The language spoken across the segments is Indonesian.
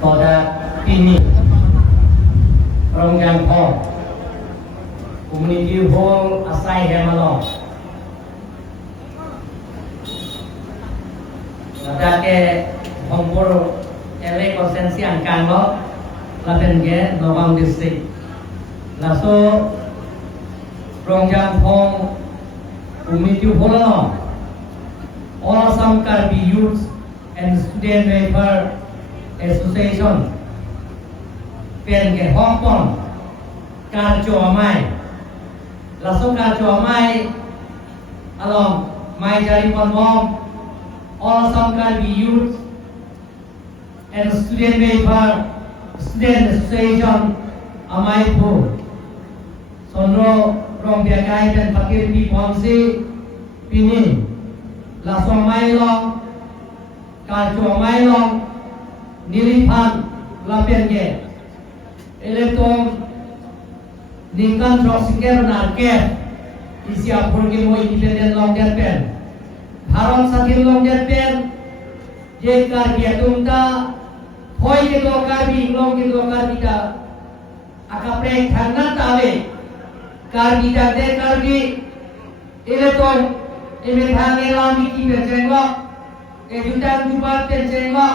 pada ini Ronggang Hall Community Hall Asai Hemalong ada ke Hompor ele konsensi angkang lo laten ke Nawang District laso Ronggang Hall Community Hall lo all Assam Karbi Youth and Student Welfare Association pen ke Hong Kongการจั่วไม้ลักษณะการจั่วไม้อารมณ์ไม้จารีปนวง all Assam Karbi Youth and Student Welfare Student Association อาไม้ผู้สนโรรองเบียกายเป็นปฏิริษีพร้อมสิปีนี้ลักษณะไม้ลองการจั่วไม้ลองนิริพันธ์ลาเปียนเกเอเลตงนิกันทรอสิเกรนาเกอิสยาพูดกิโมอินดิเพนเดนลองเดนเป็นภารอนสักินลองเดนเป็นเจการเกียรตุมตาพอยเกตัวการบีลองเกตัวการบีตาอาคาเปรย์ทางนั้นตาเวการบีตาเดการบีเอเลตงเอเมทางเอลามิกิเป็นเจงวะเอจุดานจุบัตเป็นเจงวะ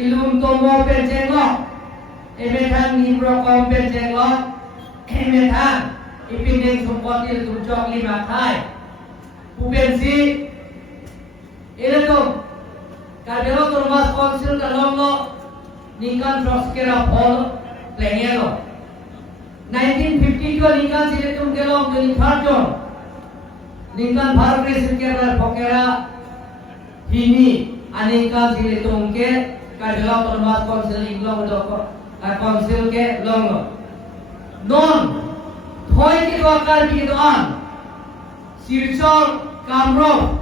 ilum tomo penjengok emethan nimrokom penjengok emethan ipinding sumpotil tumjok lima khai pupensi iletum kadelo turmas konsil kalonglo nikan troskera phol plengelo 1952 nikan siletum kelong deni tharjon nikan bhargre sikera phokera hini anika siletum ke kadelo turmas konsil inglong doko konsil ke longlo non thoi ki dokar ki doan Silchor Kamrong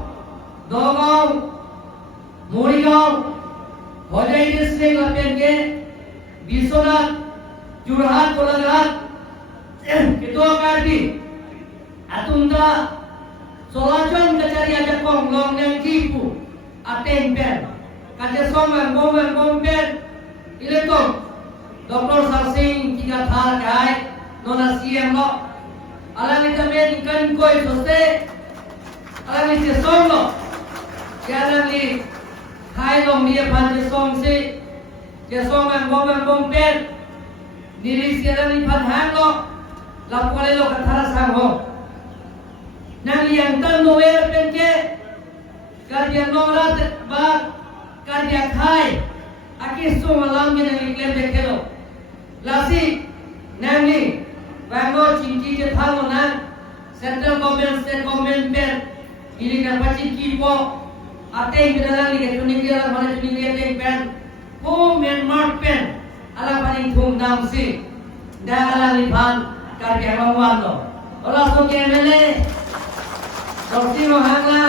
Dogong Morigaon Hojai district lapen ke Biswanath Jorhat Golaghat kedokar di atumda solajon kacari aja kong long yang cipu ateng pen kaca songan gom pen ileto Dr. Sarsing tiga thar kai nona CM lo alani tamen kan koi soste alani se song lo alani khai long dia phan se song se ke songan gom pen diri se alani phan hang lo lap kole lo kathara sang ho nang yang tan noe pen ke karya norat ba karya khai akiso malam ni nang iklem dekelo lasi nangni bango cinci je thalo na central government state government pen ini kan paci kipo ate bidala ni ke tuning dia mana tuning dia teng pen home and mark pen ala paling thum dam si da ala ni ban karya lawan lo ola so ke mele dokti mo hangla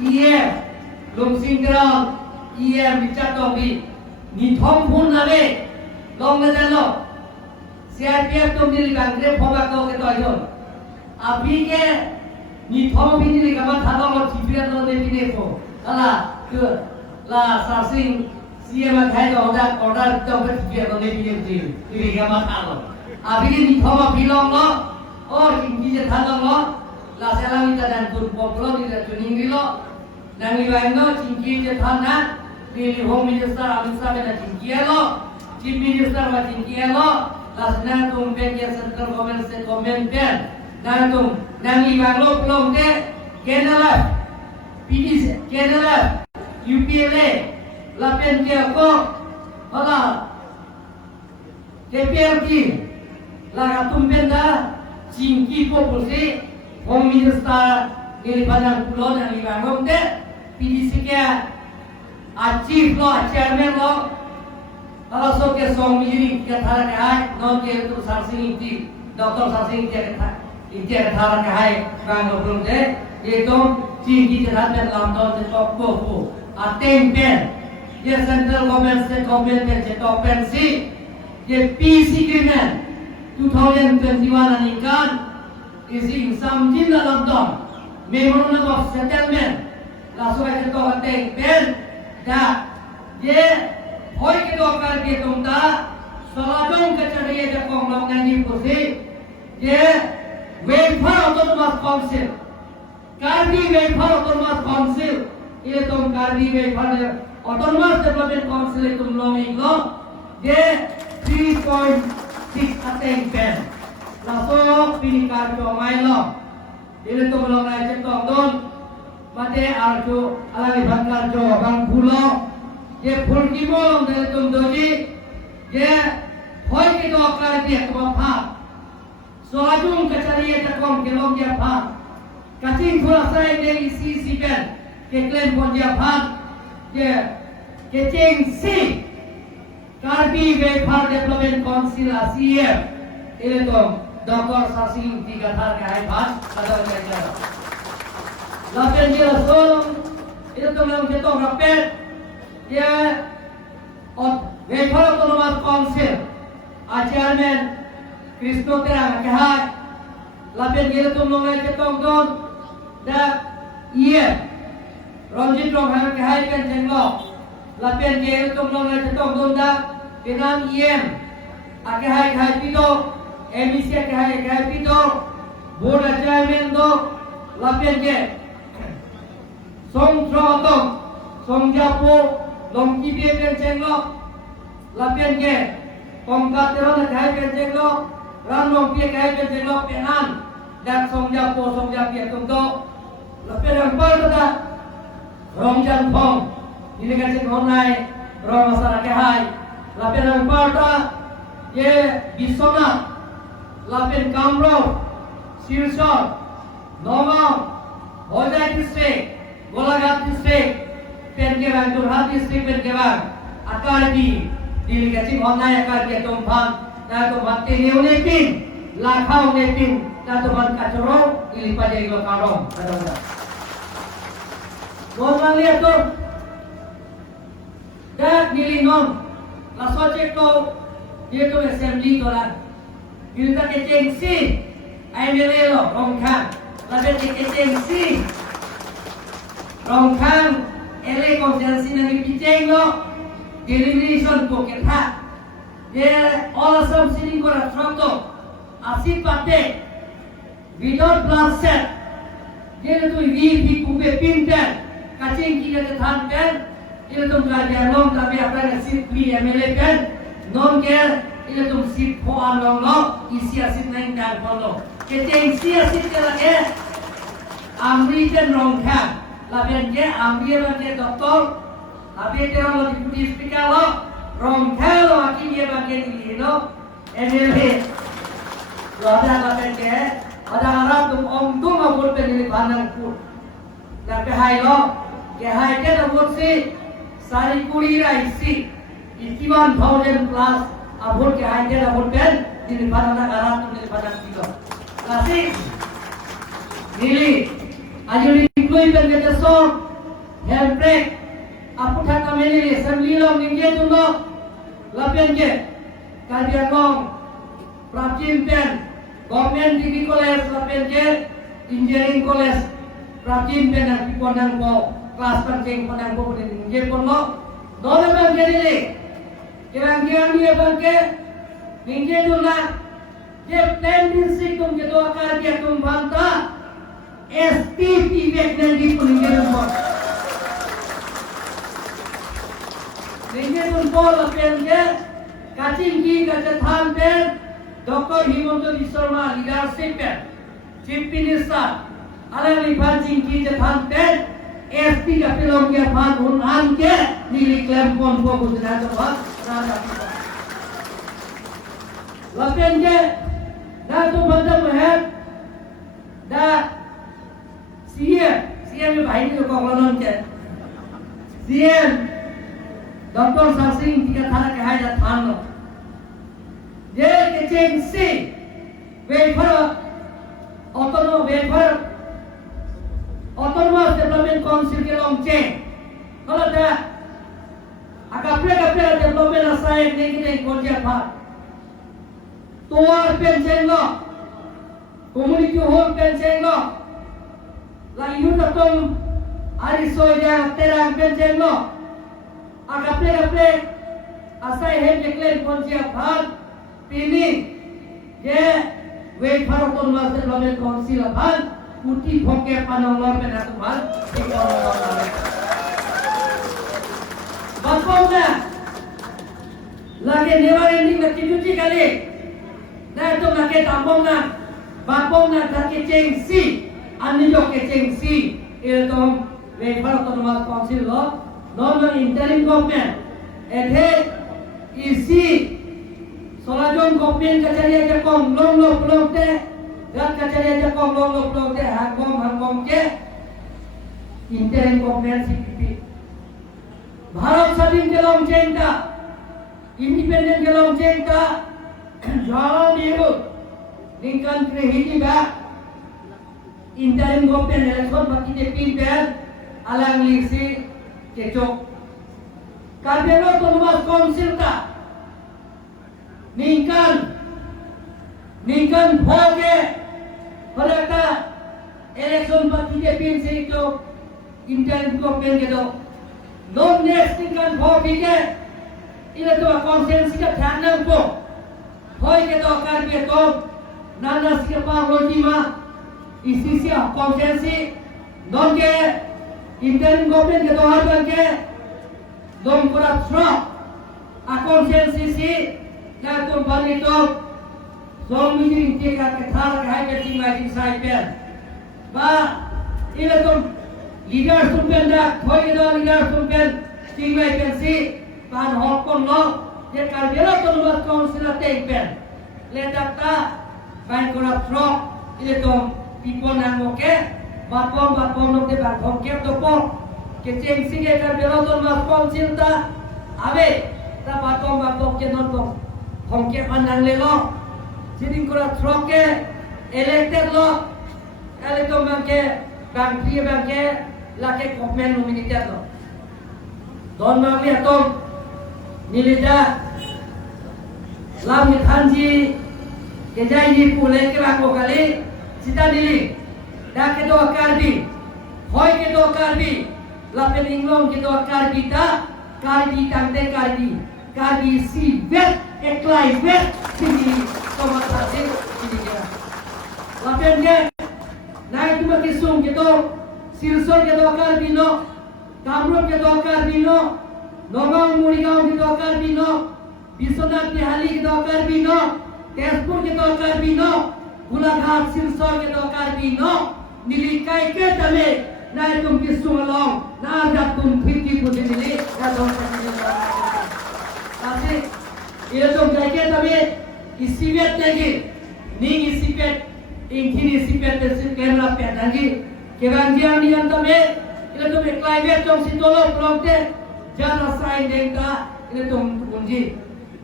iye lung singgra iye bicat tobi ni thom phun na be long na jalo CRPF तुम दिल्ली कांग्रेस फोगा तो के तो आयो अभी के ni thom भी दिल्ली का मत थालो लो चिपिया तो दे भी देखो अला के ला सासिंग सीएम खाई तो ऑर्डर तो के चिपिया तो दे भी देखो दिल्ली का मत थालो अभी के ni thom भी लोग लो और चिंकी जे थालो लो ला सेला मिता dan tur poplo ni da tuning लो nang liwano चिंकी जे थाना दिल्ली होम मिनिस्टर अमित शाह ने चिंकी लो चीफ मिनिस्टर वा चिंकी लो lasna tum pen ya central government state government pen dan tum nang iwang lo plong ke kenala PDC kenala UPLA la pen ke ko hala DPRD la tum pen da cingki populasi home minister dari padang pulau nang iwang lo ke PDC ke chief lo chairman lo kalau so ke song miri ke thara ke hai non ke tu sarsing ti Dr. Sarsing ke thara ke hai bang ngobrum de ye tom chi ki thara pen lam do se top ko ateng pen ye central government state government pen se top pen si ye peace agreement 2021 ani kan is in some jilla London memorandum of settlement la so ke to ateng pen da ye hoi ke do kar ke tumta saladong ke chariye ja kong long nani pusi ye Welfare Autonomous Council Karbi Welfare Autonomous Council ये तुम Karbi Welfare Autonomous Development Council ये तुम लोग इनको ये 3.6 ateng pen langsung pilih kartu mailo ini tuh belum naik cetong don mate arju alami bangkar jo bang pulo ye phul ki bolong dari tum doji ye hoi ki do kar dia tu apa soajung kacariye takong kelong dia apa kacing pula saya dari isi pen ke klaim pon dia apa ye kecing si Karbi Welfare Development Council ASEAN ini tuh Dr. Sasing tiga thar ke hai bhat ada kerja lapen dia langsung itu tuh yang kita rapet dia Welfare Autonomous Council Chairman Krishno Terang ke hai lapen dia tuh yang kita don dah iya Ranjit Rong hai ke hai kan jenglo lapen dia tuh yang kita don dah Penang IM ake hai pito MEC ake hai pito board chairman do lapen je song trodong song japo long kibe pen chenglo lapen je pongkat teron ake hai pen chenglo ran long pie hai pen chenglo penan dan song japo song japie tum do lapen ang par da rong jan phong ini kan sing honai rong masyarakat hai lapen ang parta ye Biswanath lapen Kamrong Silchar Nagaon Hojai district Golaghat district Pengebang Jorhat district Pengebang akar di delegasi honai akar ke Tumpang na Tumpang Teneu Nepin Lakau Nepin na Tumpang Kacoro ilipat jadi Karong kadang-kadang Tumpang lihat tu dak nilingom langsung cek kau dia tu assembly tu lah kita keceng si MLA lo rongkang lalu keceng si rongkang LA konsensi nanti keceng lo deliberation ko kita dia all Assam sini ko rastro asip pate without bloodshed dia tu vi kupe pinter kacing kita thanten ini tuh kerajaan long tapi apa yang simply MLA kan non care ini tuh sip koan long lo isi asit naik dan follow keceng isi asit lagi amri dan long kan labian ke amri lagi doktor tapi itu orang lo di speaker lo long kan lo aki dia bagian ini lo MLA lo ada labian ke ada harap tuh om tuh nggak boleh pilih pandang pun tapi hai lo ke hai ke lo sih Sari kuri raisi, 51,000 plus abot ke haide abot ben dilipat anak Arab tu dilipat anak kita. Kasih, nili, ajuli ikui ben kita so, handbrake, apu thaka meni assembly lo ninge tu lo, lapian je, kajian long, prapcim pen, government degree college lapian je, engineering college, prapcim pen dan pipondang ko. Kelas penting pandang buku ini, dia pun lo, dua bangke ini, kira-kira dia bangke, minggu itu lah, dia tendensi tum gitu akar dia tum banta, STP dan di pun minggu itu, minggu itu pun lapian dia, kacing kacang pen, Dr. Himanta Biswa Sarma leadership pen, Chief Minister, alam lipat cingki kacang pen. ST का फिल्म के फान उन्हान के नीली क्लैम कौन को गुजरा तो बात राजा की लपेन के दा तो मतलब है दा सीएम में भाई जो कॉलोन के सीएम डॉक्टर सासिंग की थाना के है जा थान लो ये के चेंज सी wafer Autonomous Development Council ke long chain. Kalau dah agak development asai ni kerja apa? Tuar pension lo, community home pension lo, lagi itu tom hari soja terang pension lo, agak asai hem jeklen konsia phan pini je we pharaton master lamen konsil phan uti phoke panong lor pena tuhan bapona lagi never ending na kinuti kali na ito lagi tambong na bapong na lagi cengsi anilok ke cengsi ito we pharaton master konsil lo non interim government ehe isi Solajon government kacari aja kong long te dan kacari aja kong long te hangkong ke interim government CPP Bharat Sadin ke long jengka independent ke long jengka Jalan Nehru Lincoln Krehiti ba interim government election baki de pinter alang lisi kecok Kabelo Autonomous Council ka Ningkan Bhoge Paraka election party ke pin se to interim government ke do non next Ningkan Bhoge ke ila to consensus ka thana ko hoy ke to kar ke to nana se pa lojima isi se consensus non ke interim government ke to har ke dom kura thra a consensus si na to bani to som meeting ke ka thar ka ke ting mai ting sai pen ba ila to leader sumpen da thoi do leader sumpen ting mai pen si pan hok kon lo je kar bela to no council te pen le dakta ban kura thra ila to people na mo ke bapom no te ba hok ke to po ke cheng si ke kar bela to no council ta ave ta bapom ke non to Hongke pandang lelo, siding kura troke, elected lo, elito bangke, bangki bangke, lake government nominated lo. Don mangli atom, nilida, lam mithanji, kejai di pule ke lako kali, sita nili, dah ke do karbi, hoy ke do karbi, lapen inglong ke do karbi ta, karbi tangte karbi si vet. Eklai vet sini tomat hasil sini dia. Lapen ke, naik cuma kisung gitu, silsol gitu akar bino, Kamrup gitu akar bino, Nogong Murigaon gitu akar bino, Bisonat Nihali gitu akar bino, Tezpur gitu akar bino, Gulaghat silsol gitu akar bino, Nilikai ke tame, naik tum kisung along, naajat tum fiti putih nili, atau tapi Ila to gaike tabe isipet lagi ning isipet ingkin isipet tesin kena pet lagi kebang dia ni tabe ila to climate tong sitolo prokte jana sign dengka ila to punji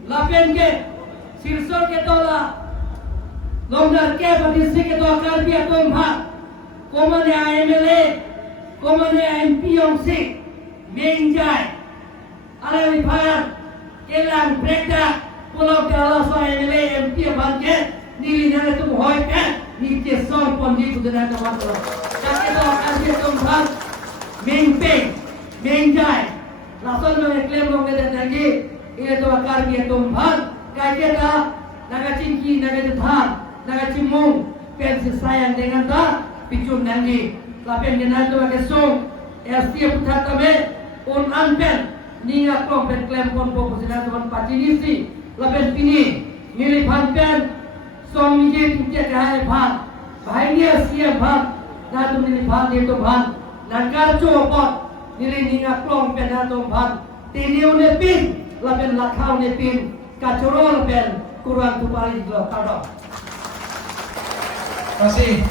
lapen ke sirsor ke tola longdar ke badisi ke to akar bia tom bha komane MLA komane MP ong si menjai ala wipayat Kelang breakda pulau kalau saya nilai MP bangke nilainya itu hoy kan nilai song pon di kuda kawan tu. Jadi tu kasih tumpang menjai. Langsung mengeklaim orang kita lagi ini tu akar dia tumpang. Kaji dah naga cingki naga jethar naga cimung pensi sayang dengan dah picum nanti. Lapen jenal tu pakai song ST putar kami on anpen. Ninga kompet klaim kon proposal tuan patinisi lapen pini nili phanpen som je tuke kahai phan bahainia sia phan na tu nili phan dia tu phan nakar chopot nili ninga kompet na tu phan tiniu ne pin lapen lakhau ne pin kacurol pen kurang tu pari lo kado. Masih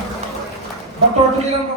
Dr. Tulilan